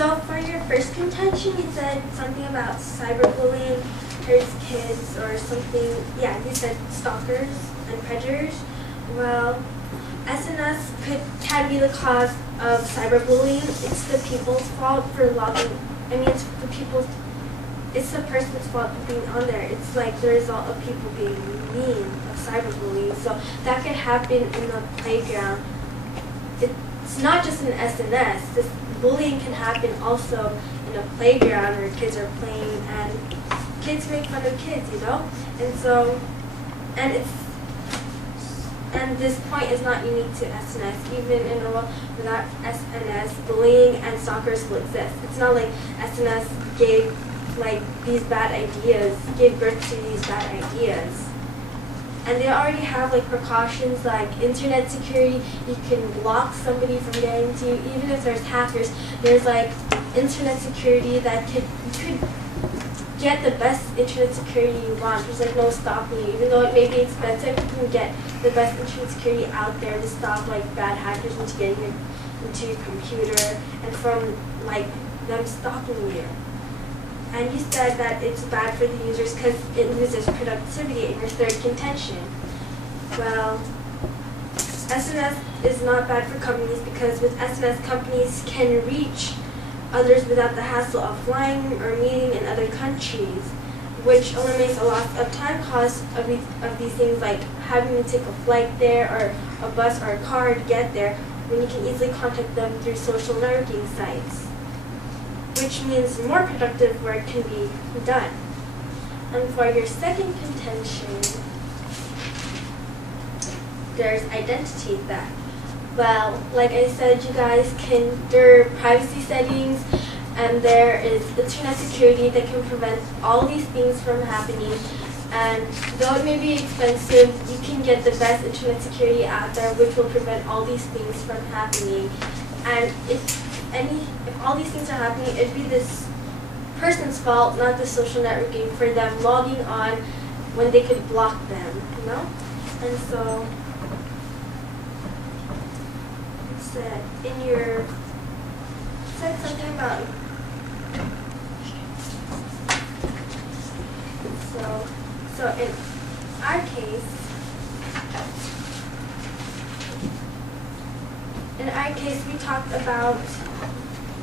So for your first contention, you said something about cyberbullying hurts kids or something. Yeah, you said stalkers and predators. Well, SNS can be the cause of cyberbullying. It's the people's fault for logging. I mean, it's the person's fault for being on there. It's like the result of people being mean, of cyberbullying. So that could happen in the playground. It's not just in SNS. This bullying can happen also in a playground where kids are playing and kids make fun of kids, you know? And so, and this point is not unique to SNS. Even in a world without SNS, bullying and stalkers will exist. It's not like SNS gave these bad ideas, gave birth to these bad ideas. And they already have precautions like internet security. You can block somebody from getting to you. Even if there's hackers, there's internet security that you could get the best internet security you want. There's no stopping you. Even though it may be expensive, you can get the best internet security out there to stop bad hackers into getting into your computer and from them stalking you. And you said that it's bad for the users because it loses productivity in your third contention. Well, SNS is not bad for companies because with SNS, companies can reach others without the hassle of flying or meeting in other countries, which eliminates a lot of time costs of these things like having to take a flight there or a bus or a car to get there when you can easily contact them through social networking sites, which means more productive work can be done. And for your second contention, there's identity theft. Well, like I said, you guys there are privacy settings and there is internet security that can prevent all these things from happening. And though it may be expensive, you can get the best internet security out there which will prevent all these things from happening. And if all these things are happening, it'd be this person's fault, not the social networking, for them logging on when they could block them, you know? And so, it said something about, so in our case, we talked about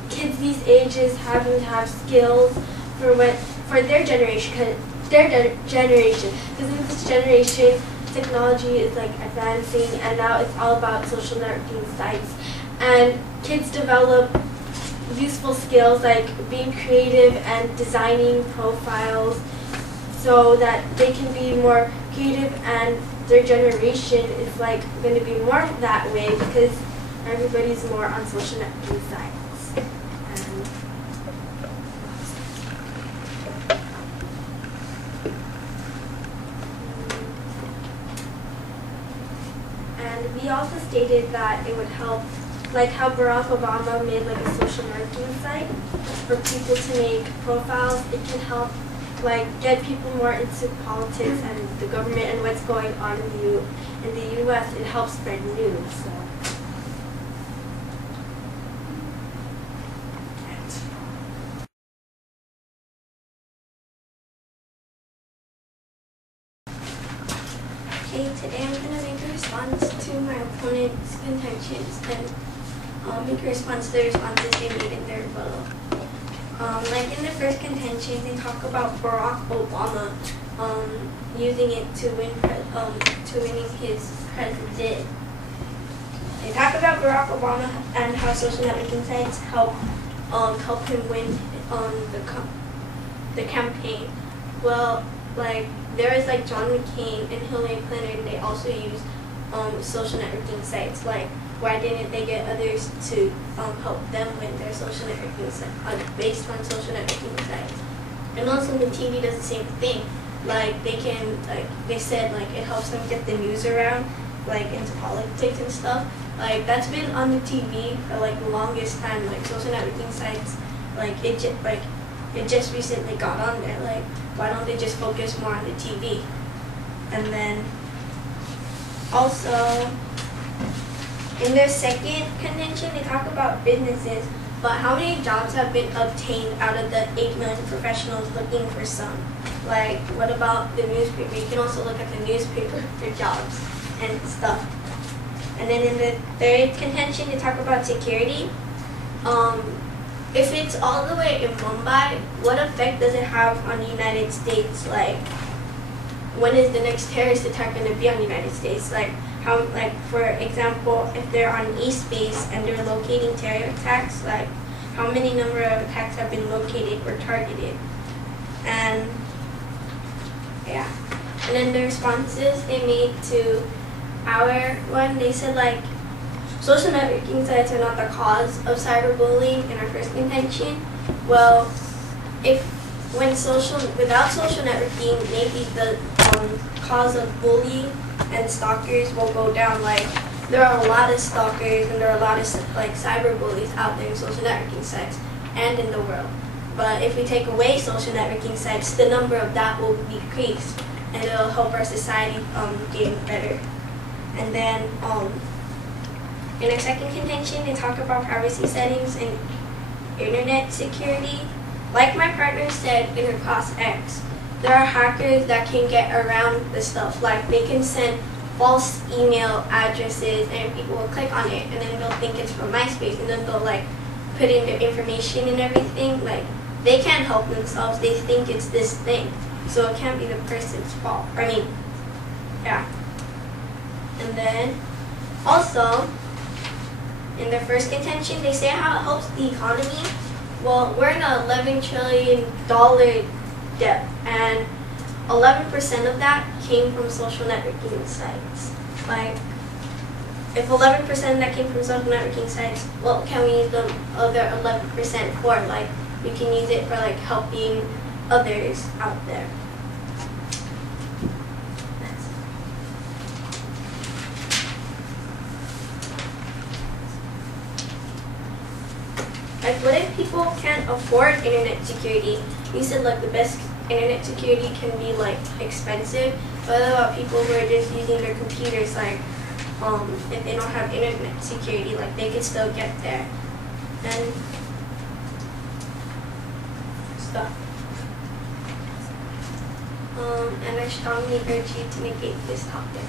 kids these ages having to have skills for their generation. Because in this generation, technology is advancing, and now it's all about social networking sites. And kids develop useful skills like being creative and designing profiles, so that they can be more creative, and their generation is going to be more that way because everybody's more on social networking sites. And we also stated that it would help, like how Barack Obama made a social networking site for people to make profiles. It can help get people more into politics and the government and what's going on in the U.S. It helps spread news. So. Okay, today I'm going to make a response to my opponent's contentions and make a response to the responses they made in their rebuttal. In the first contention, they talk about Barack Obama using it to winning his president. They talk about Barack Obama and how social networking sites help him win the campaign. Well, there is John McCain and Hillary Clinton. They also use social networking sites. Why didn't they get others to help them win their social networking site based on social networking sites? And also the TV does the same thing. They said it helps them get the news around, into politics and stuff. That's been on the TV for the longest time. Social networking sites, it just recently got on there. Why don't they just focus more on the TV? And then also, in their second contention, they talk about businesses But how many jobs have been obtained out of the 8 million professionals looking for some? Like, what about the newspaper? You can also look at the newspaper for jobs and stuff. And then in the third contention, they talk about security. If it's all the way in Mumbai, what effect does it have on the United States? Like, when is the next terrorist attack going to be on the United States? Like, how, like, for example, if they're on East Base and they're locating terror attacks, like, how many number of attacks have been located or targeted? And, yeah. And then the responses they made to our one, they said, like, social networking sites are not the cause of cyberbullying in our first contention. Well, without social networking, maybe the cause of bullying and stalkers will go down. Like, there are a lot of stalkers and there are a lot of like cyberbullies out there in social networking sites and in the world. But if we take away social networking sites, the number of that will decrease, and it'll help our society get better. And then in our second contention, they talk about privacy settings and internet security. Like my partner said in her class X, there are hackers that can get around the stuff. Like, they can send false email addresses and people will click on it and then they'll think it's from MySpace and then they'll like put in their information and everything. Like, they can't help themselves. They think it's this thing. So it can't be the person's fault. I mean, yeah. And then also, in their first contention, they say how it helps the economy. Well, we're in an $11 trillion debt, and 11% of that came from social networking sites. Like, if 11% of that came from social networking sites, what can we use the other 11% for? Like, we can use it for like helping others out there. Like, what if people can't afford internet security? You said like the best internet security can be like expensive, but what about people who are just using their computers? Like, if they don't have internet security, like they could still get there and stuff. And I strongly urge you to negate this topic.